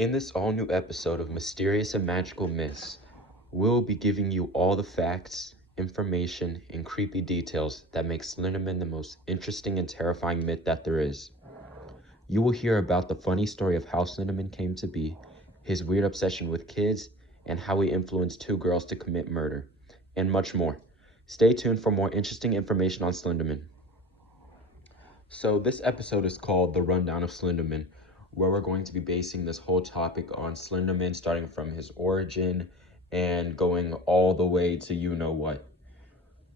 In this all-new episode of Mysterious and Magical Myths, we'll be giving you all the facts, information, and creepy details that make Slenderman the most interesting and terrifying myth that there is. You will hear about the funny story of how Slenderman came to be, his weird obsession with kids, and how he influenced two girls to commit murder, and much more. Stay tuned for more interesting information on Slenderman. So this episode is called The Rundown of Slenderman, where we're going to be basing this whole topic on Slenderman, starting from his origin and going all the way to you know what.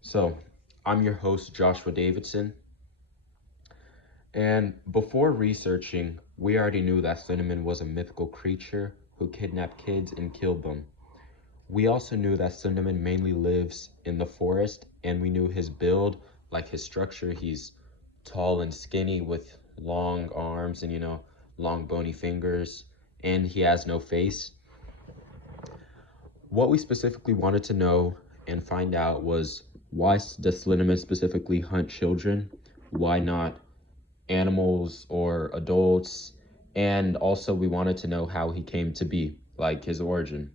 So, I'm your host, Joshua Davidson. And before researching, we already knew that Slenderman was a mythical creature who kidnapped kids and killed them. We also knew that Slenderman mainly lives in the forest, and we knew his build, like his structure. He's tall and skinny with long arms and, long bony fingers, and he has no face. What we specifically wanted to know and find out was, why does Slenderman specifically hunt children? Why not animals or adults? And also we wanted to know how he came to be, like his origin.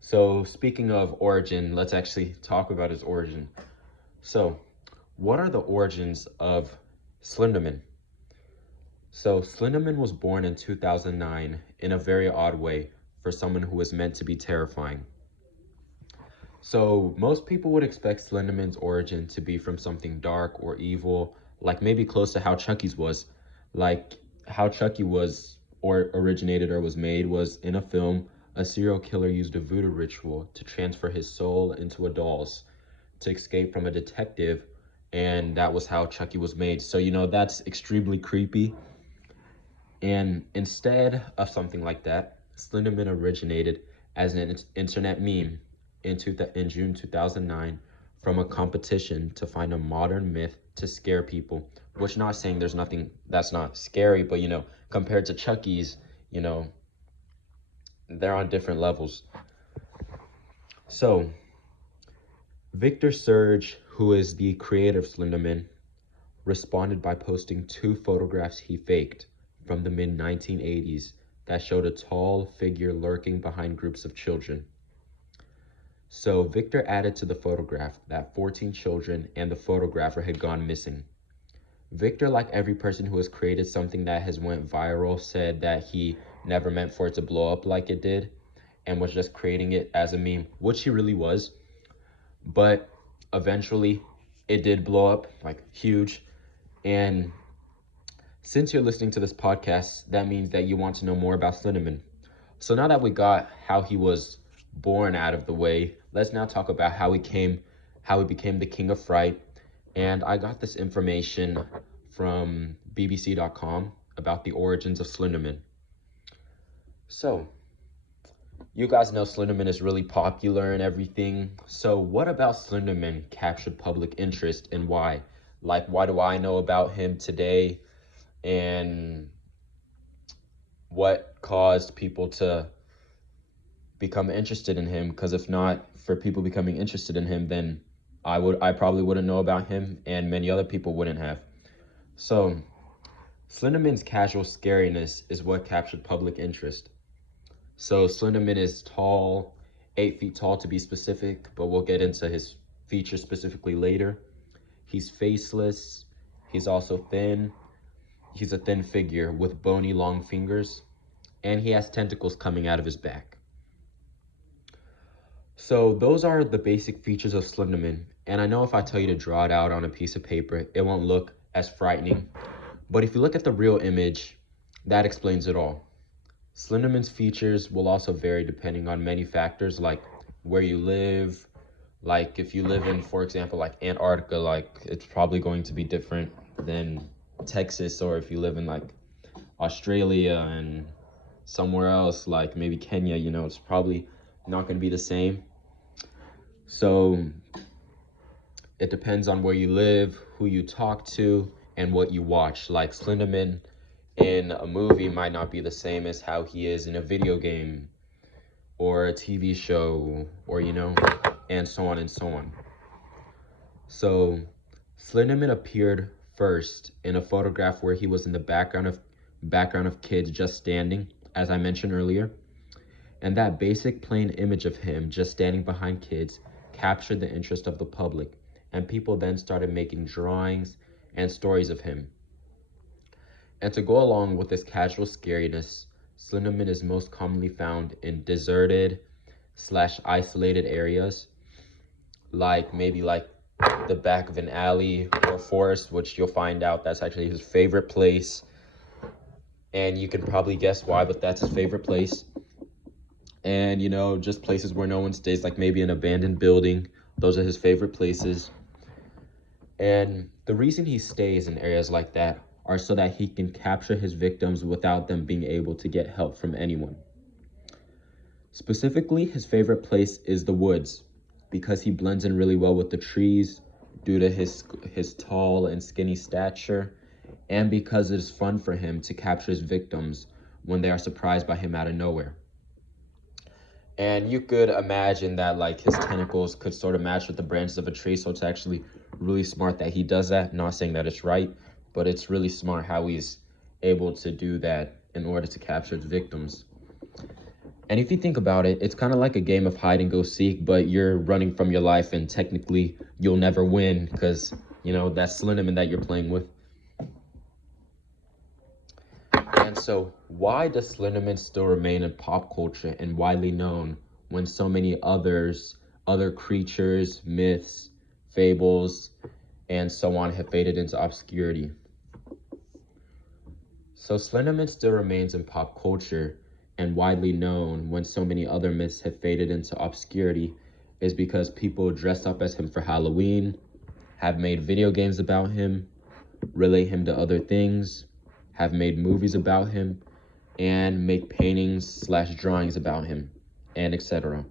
So speaking of origin, let's actually talk about his origin. So what are the origins of Slenderman? So Slenderman was born in 2009 in a very odd way for someone who was meant to be terrifying. So most people would expect Slenderman's origin to be from something dark or evil, like maybe close to how Chucky's was. Like how Chucky was or originated or was made was in a film. A serial killer used a voodoo ritual to transfer his soul into a doll's to escape from a detective, and that was how Chucky was made. So, that's extremely creepy. And instead of something like that, Slenderman originated as an internet meme in June 2009 from a competition to find a modern myth to scare people, which not saying there's nothing that's not scary, but, compared to Chucky's, they're on different levels. So, Victor Surge, who is the creator of Slenderman, responded by posting two photographs he faked from the mid-1980s that showed a tall figure lurking behind groups of children. So Victor added to the photograph that 14 children and the photographer had gone missing. Victor, like every person who has created something that has went viral, said that he never meant for it to blow up like it did and was just creating it as a meme, which he really was. But eventually it did blow up, like huge. And since you're listening to this podcast, that means that you want to know more about Slenderman. So now that we got how he was born out of the way, let's now talk about how he became the King of Fright. And I got this information from BBC.com about the origins of Slenderman. So, you guys know Slenderman is really popular and everything. So what about Slenderman captured public interest, and why? Like, why do I know about him today? And what caused people to become interested in him? Because if not for people becoming interested in him, then I probably wouldn't know about him, and many other people wouldn't have. So Slenderman's casual scariness is what captured public interest. So Slenderman is tall, 8 feet tall to be specific, but we'll get into his features specifically later. He's faceless. He's also thin. He's a thin figure with bony long fingers, and he has tentacles coming out of his back. So those are the basic features of Slenderman, and I know if I tell you to draw it out on a piece of paper, it won't look as frightening. But if you look at the real image, that explains it all. Slenderman's features will also vary depending on many factors, like where you live. Like if you live in, for example, like Antarctica, like it's probably going to be different than Texas. Or if you live in like Australia and somewhere else, like maybe Kenya, it's probably not going to be the same. So it depends on where you live, who you talk to, and what you watch. Like Slenderman in a movie might not be the same as how he is in a video game or a TV show, or and so on and so on. So Slenderman appeared first in a photograph where he was in the background of kids just standing as I mentioned earlier. And that basic plain image of him just standing behind kids captured the interest of the public, and people then started making drawings and stories of him. And to go along with this casual scariness, Slenderman is most commonly found in deserted slash isolated areas, like maybe like the back of an alley or forest, which you'll find out that's actually his favorite place. And you can probably guess why, but that's his favorite place. And, just places where no one stays, like maybe an abandoned building. Those are his favorite places. And the reason he stays in areas like that are so that he can capture his victims without them being able to get help from anyone. Specifically, his favorite place is the woods, because he blends in really well with the trees due to his tall and skinny stature, and because it is fun for him to capture his victims when they are surprised by him out of nowhere. And you could imagine that like his tentacles could sort of match with the branches of a tree, so it's actually really smart that he does that. Not saying that it's right, but it's really smart how he's able to do that in order to capture his victims. And if you think about it, it's kind of like a game of hide and go seek, but you're running from your life, and technically you'll never win because, that's Slenderman that you're playing with. And so why does Slenderman still remain in pop culture and widely known when so many other creatures, myths, fables, and so on have faded into obscurity? So Slenderman still remains in pop culture and widely known when so many other myths have faded into obscurity is because people dress up as him for Halloween, have made video games about him, relate him to other things, have made movies about him, and make paintings/drawings about him, and etc.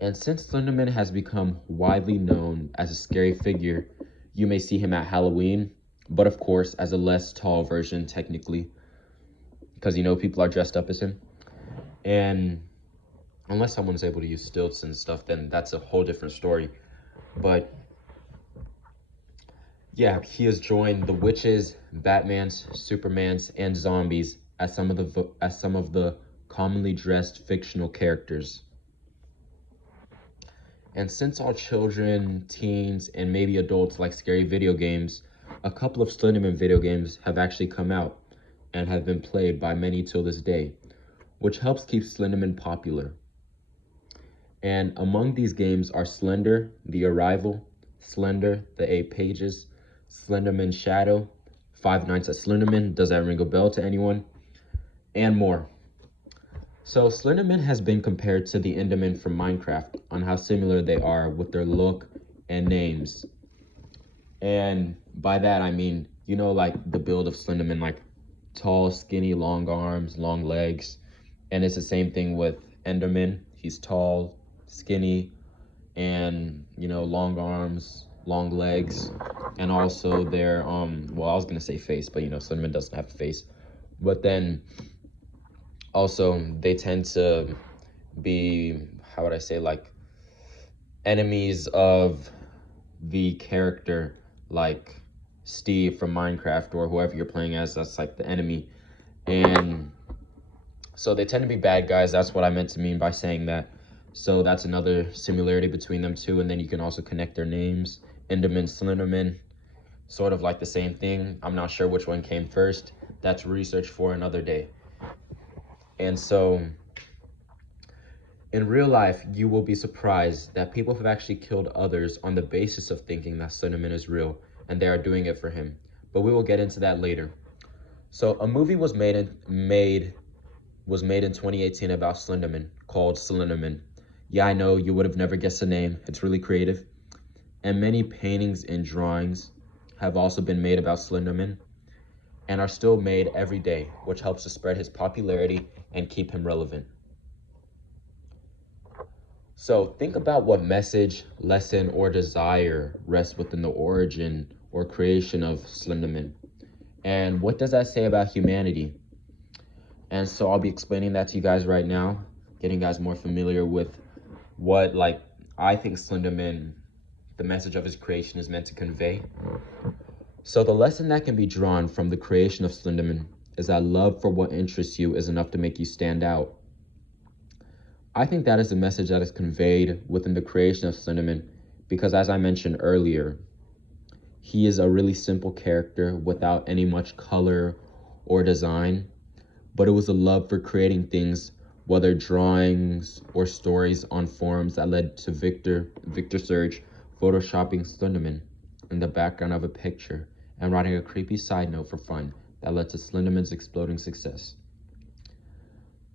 And since Slenderman has become widely known as a scary figure, you may see him at Halloween, but of course as a less tall version technically, because people are dressed up as him. And unless someone's able to use stilts and stuff, then that's a whole different story. But yeah, he has joined the witches, Batmans, Supermans, and zombies as some of the commonly dressed fictional characters. And since all children, teens, and maybe adults like scary video games, a couple of Slenderman video games have actually come out and have been played by many till this day, which helps keep Slenderman popular. And among these games are Slender, The Arrival, Slender, The 8 Pages, Slenderman Shadow, Five Nights at Slenderman, does that ring a bell to anyone? And more. So Slenderman has been compared to the Endermen from Minecraft on how similar they are with their look and names. And by that I mean, like the build of Slenderman, like tall, skinny, long arms, long legs. And it's the same thing with Enderman. He's tall, skinny, and long arms, long legs, and also their I was gonna say face, but Slenderman doesn't have a face. But then also they tend to be, how would I say, like enemies of the character, like Steve from Minecraft or whoever you're playing as, that's like the enemy. And so they tend to be bad guys. That's what I meant to mean by saying that. So that's another similarity between them two. And then you can also connect their names. Enderman, Slenderman, sort of like the same thing. I'm not sure which one came first. That's research for another day. And so in real life, you will be surprised that people have actually killed others on the basis of thinking that Slenderman is real, and they are doing it for him. But we will get into that later. So a movie was made in 2018 about Slenderman called Slenderman. Yeah, I know you would have never guessed the name. It's really creative. And many paintings and drawings have also been made about Slenderman and are still made every day, which helps to spread his popularity and keep him relevant. So think about what message, lesson, or desire rests within the origin or creation of Slenderman. And what does that say about humanity? And so I'll be explaining that to you guys right now, getting guys more familiar with what I think Slenderman, the message of his creation, is meant to convey. So the lesson that can be drawn from the creation of Slenderman is that love for what interests you is enough to make you stand out. I think that is the message that is conveyed within the creation of Slenderman, because as I mentioned earlier, he is a really simple character without any much color or design, but it was a love for creating things, whether drawings or stories on forums, that led to Victor Surge photoshopping Slenderman in the background of a picture and writing a creepy side note for fun that led to Slenderman's exploding success.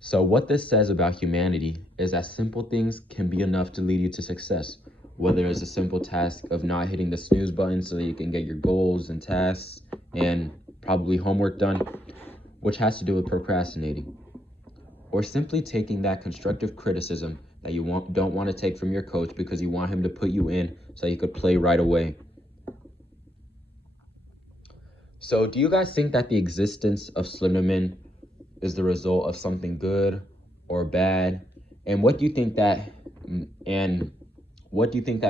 So what this says about humanity is that simple things can be enough to lead you to success, whether it's a simple task of not hitting the snooze button so that you can get your goals and tasks and probably homework done, which has to do with procrastinating, or simply taking that constructive criticism that you don't want to take from your coach because you want him to put you in so you could play right away. So do you guys think that the existence of Slenderman is the result of something good or bad? And what do you think that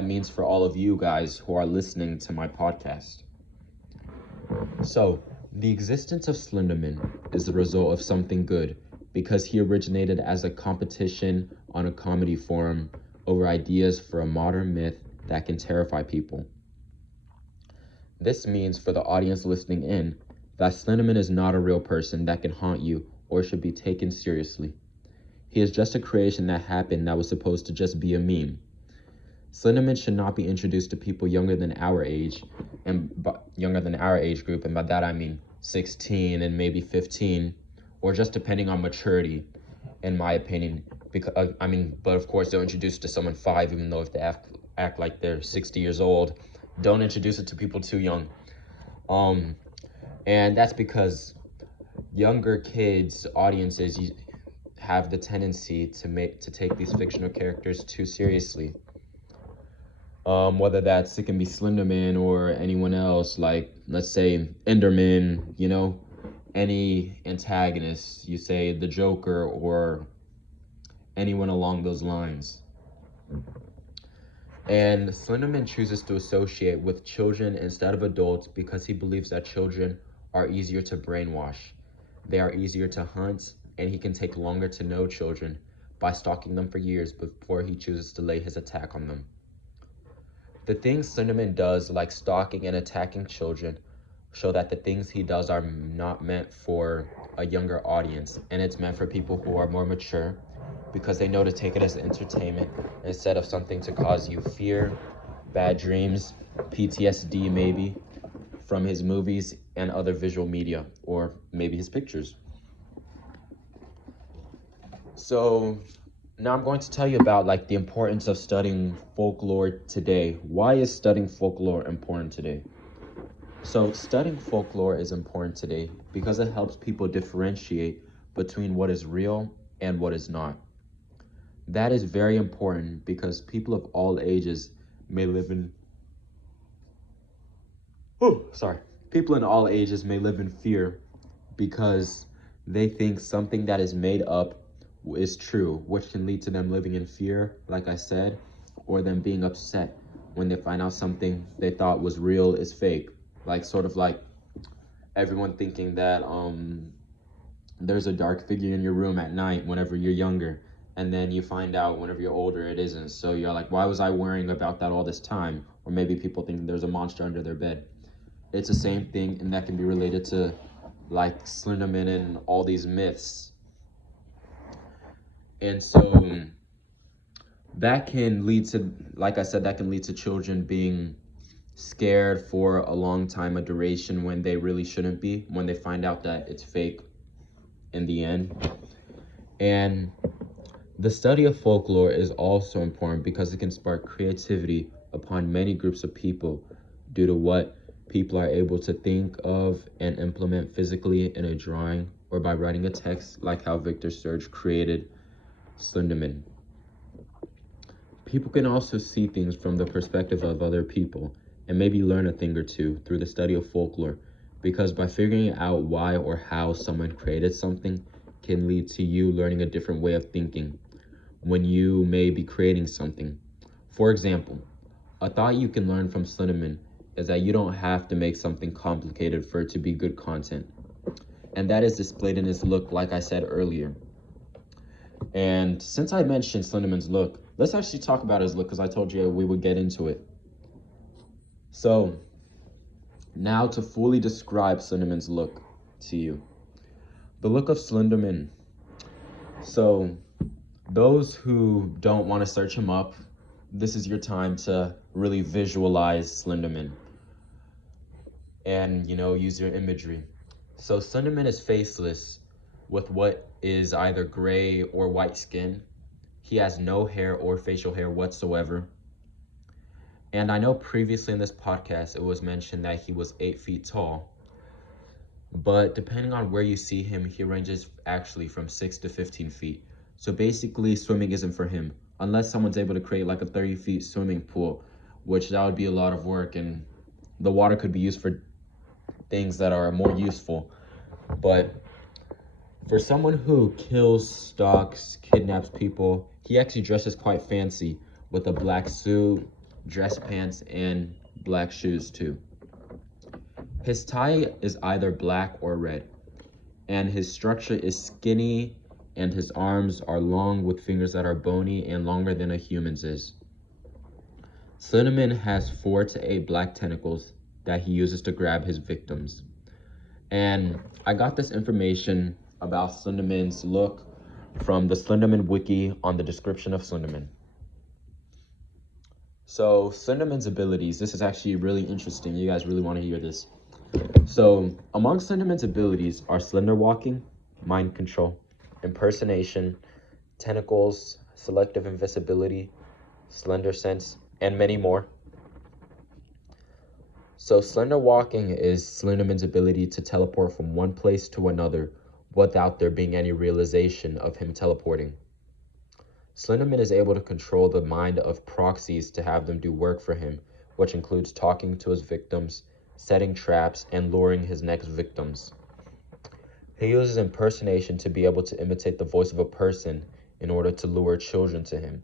means for all of you guys who are listening to my podcast? So, the existence of Slenderman is the result of something good because he originated as a competition on a comedy forum over ideas for a modern myth that can terrify people. This means for the audience listening in that Slenderman is not a real person that can haunt you or should be taken seriously. He is just a creation that happened that was supposed to just be a meme. Slenderman should not be introduced to people younger than our age group, and by that I mean 16 and maybe 15, or just depending on maturity, in my opinion. But of course, don't introduce it to someone 5, even though if they act like they're 60 years old. Don't introduce it to people too young. And that's because younger kids, audiences, have the tendency to take these fictional characters too seriously. Whether it can be Slenderman or anyone else, like, let's say, Enderman, any antagonist, you say the Joker or anyone along those lines. And Slenderman chooses to associate with children instead of adults because he believes that children are easier to brainwash. They are easier to hunt, and he can take longer to know children by stalking them for years before he chooses to lay his attack on them. The things Slenderman does, like stalking and attacking children, show that the things he does are not meant for a younger audience, and it's meant for people who are more mature because they know to take it as entertainment instead of something to cause you fear, bad dreams, PTSD maybe, from his movies and other visual media, or maybe his pictures. So now I'm going to tell you about the importance of studying folklore today. Why is studying folklore important today? So studying folklore is important today because it helps people differentiate between what is real and what is not. That is very important because people of all ages may live in People in all ages may live in fear because they think something that is made up is true, which can lead to them living in fear, like I said, or them being upset when they find out something they thought was real is fake. Like everyone thinking that there's a dark figure in your room at night whenever you're younger, and then you find out whenever you're older it isn't. So you're like, why was I worrying about that all this time? Or maybe people think there's a monster under their bed. It's the same thing, and that can be related to Slenderman and all these myths. And so that can lead to, like I said, that can lead to children being scared for a long time, a duration, when they really shouldn't be, when they find out that it's fake in the end. And the study of folklore is also important because it can spark creativity upon many groups of people due to what people are able to think of and implement physically in a drawing or by writing a text, like how Victor Surge created Slenderman. People can also see things from the perspective of other people and maybe learn a thing or two through the study of folklore, because by figuring out why or how someone created something can lead to you learning a different way of thinking when you may be creating something. For example, a thought you can learn from Slenderman is that you don't have to make something complicated for it to be good content. and that is displayed in his look, like I said earlier. And since I mentioned Slenderman's look, let's actually talk about his look, because I told you we would get into it. So, now to fully describe Slenderman's look to you. The look of Slenderman. So, those who don't want to search him up, this is your time to really visualize Slenderman and, use your imagery. So Slenderman is faceless with what is either gray or white skin. He has no hair or facial hair whatsoever. And I know previously in this podcast, it was mentioned that he was 8 feet tall. But depending on where you see him, he ranges actually from 6 to 15 feet. So basically, swimming isn't for him. Unless someone's able to create like a 30 feet swimming pool, which that would be a lot of work. And the water could be used for things that are more useful. But for someone who kills, stalks, kidnaps people, he actually dresses quite fancy with a black suit, dress pants, and black shoes too. His tie is either black or red, and his structure is skinny, and his arms are long with fingers that are bony and longer than a human's is. Slenderman has 4 to 8 black tentacles that he uses to grab his victims. And I got this information about Slenderman's look from the Slenderman wiki on the description of Slenderman. So Slenderman's abilities, this is actually really interesting. You guys really want to hear this. So among Slenderman's abilities are slender walking, mind control, impersonation, tentacles, selective invisibility, slender sense, and many more. So slender walking is Slenderman's ability to teleport from one place to another without there being any realization of him teleporting. Slenderman is able to control the mind of proxies to have them do work for him, which includes talking to his victims, setting traps, and luring his next victims. He uses impersonation to be able to imitate the voice of a person in order to lure children to him.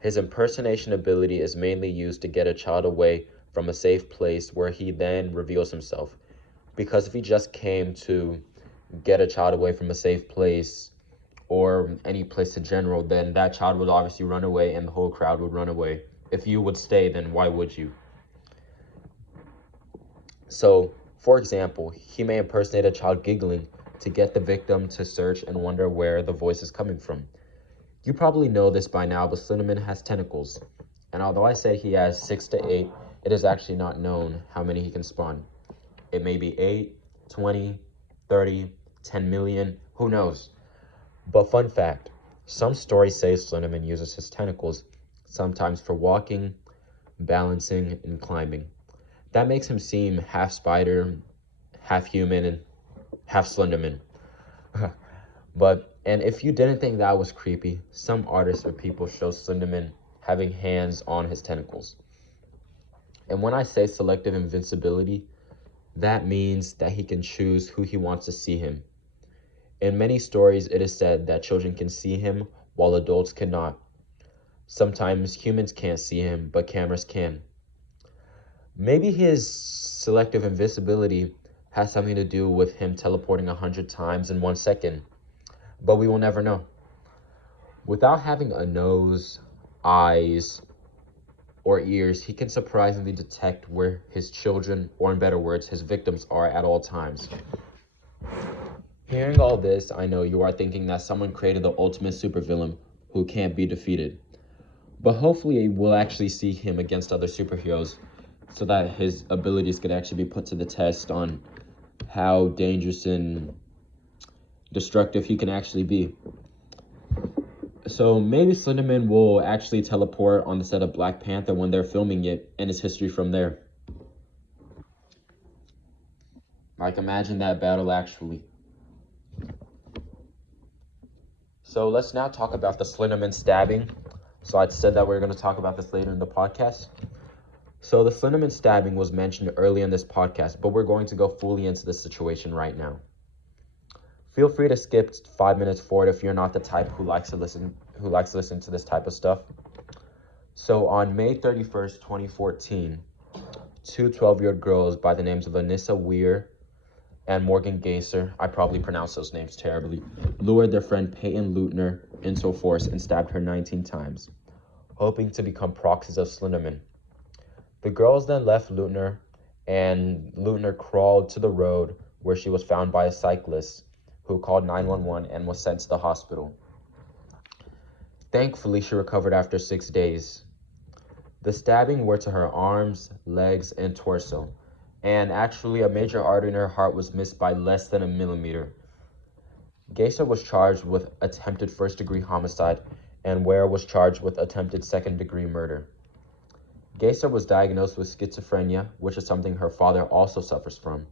His impersonation ability is mainly used to get a child away from a safe place where he then reveals himself. Because if he just came to get a child away from a safe place or any place in general, then that child would obviously run away and the whole crowd would run away. If you would stay, then why would you? So, for example, he may impersonate a child giggling to get the victim to search and wonder where the voice is coming from. You probably know this by now, but Slenderman has tentacles. And although I said he has 6 to 8, it is actually not known how many he can spawn. It may be 8, 20, 30, 10 million, who knows? But fun fact, some stories say Slenderman uses his tentacles sometimes for walking, balancing, and climbing. That makes him seem half spider, half human, and half Slenderman. And if you didn't think that was creepy, some artists or people show Slenderman having hands on his tentacles. And when I say selective invincibility, that means that he can choose who he wants to see him. In many stories, it is said that children can see him while adults cannot. Sometimes humans can't see him, but cameras can. Maybe his selective invincibility has something to do with him teleporting 100 times in 1 second, but we will never know. Without having a nose, eyes, or ears, he can surprisingly detect where his children, or in better words, his victims are at all times. Hearing all this, I know you are thinking that someone created the ultimate supervillain who can't be defeated. But hopefully we'll actually see him against other superheroes so that his abilities could actually be put to the test on how dangerous and destructive he can actually be. So maybe Slenderman will actually teleport on the set of Black Panther when they're filming it, and it's history from there. Like, imagine that battle actually. So let's now talk about the Slenderman stabbing. So I said that we were going to talk about this later in the podcast. So the Slenderman stabbing was mentioned early in this podcast, but we're going to go fully into this situation right now. Feel free to skip 5 minutes forward if you're not the type who likes to listen to this type of stuff. So on May 31st, 2014, two 12-year-old girls by the names of Anissa Weir and Morgan Geyser, I probably pronounced those names terribly, lured their friend Peyton Leutner into a forest and stabbed her 19 times, hoping to become proxies of Slenderman. The girls then left Leutner, and Leutner crawled to the road where she was found by a cyclist who called 911 and was sent to the hospital. Thankfully, she recovered after 6 days. The stabbing were to her arms, legs, and torso, and actually a major artery in her heart was missed by less than a millimeter. Geyser was charged with attempted first-degree homicide, and Ware was charged with attempted second-degree murder. Geyser was diagnosed with schizophrenia, which is something her father also suffers from.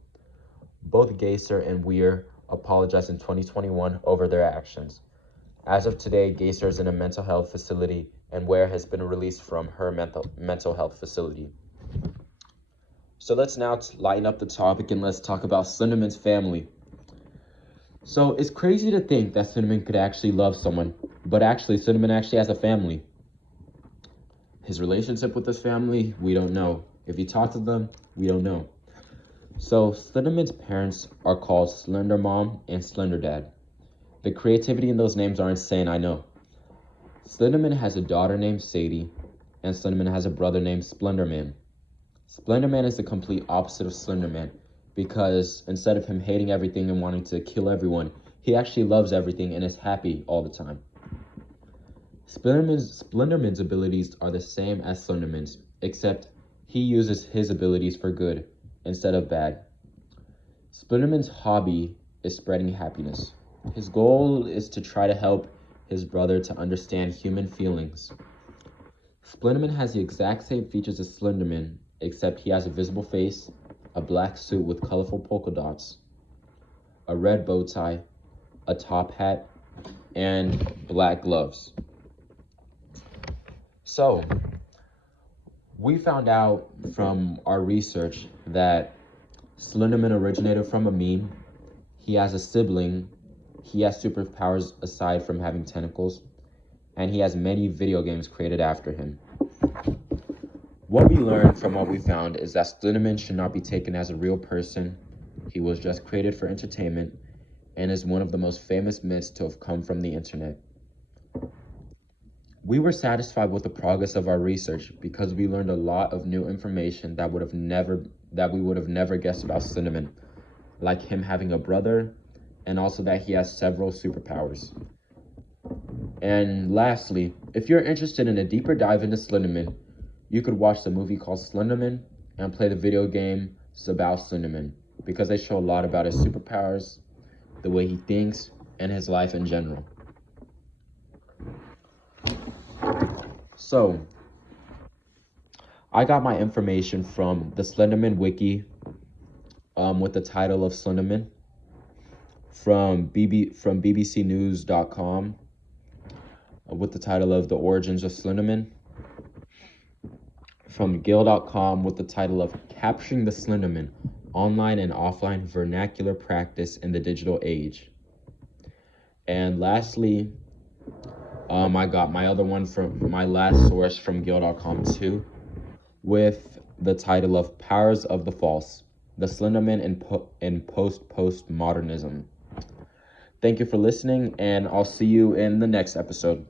Both Geyser and Weir apologized in 2021 over their actions. As of today, Geyser is in a mental health facility, and Ware has been released from her mental health facility. So let's now lighten up the topic and let's talk about Slenderman's family. So it's crazy to think that Slenderman could actually love someone, but actually Slenderman actually has a family. His relationship with his family, we don't know. If you talk to them, we don't know. So Slenderman's parents are called Slender Mom and Slender Dad. The creativity in those names are insane, I know. Slenderman has a daughter named Sadie, and Slenderman has a brother named Splenderman. Splenderman is the complete opposite of Slenderman, because instead of him hating everything and wanting to kill everyone, he actually loves everything and is happy all the time. Splenderman's abilities are the same as Slenderman's, except he uses his abilities for good instead of bad. Splenderman's hobby is spreading happiness. His goal is to try to help his brother to understand human feelings. Splenderman has the exact same features as Slenderman, except he has a visible face, a black suit with colorful polka dots, a red bow tie, a top hat, and black gloves. So, we found out from our research that Slenderman originated from a meme. He has a sibling. He has superpowers aside from having tentacles, and he has many video games created after him. What we learned from what we found is that Slenderman should not be taken as a real person. He was just created for entertainment and is one of the most famous myths to have come from the internet. We were satisfied with the progress of our research because we learned a lot of new information that we would have never guessed about Slenderman, like him having a brother, and also that he has several superpowers. And lastly, if you're interested in a deeper dive into Slenderman, you could watch the movie called Slenderman and play the video game about Slenderman, because they show a lot about his superpowers, the way he thinks, and his life in general. So, I got my information from the Slenderman Wiki with the title of Slenderman, from bbcnews.com with the title of The Origins of Slenderman, from Gale.com with the title of Capturing the Slenderman, Online and Offline Vernacular Practice in the Digital Age. And lastly, I got my other one from my last source from Gale.com too, with the title of Powers of the False, the Slenderman in Post-Postmodernism. Thank you for listening, and I'll see you in the next episode.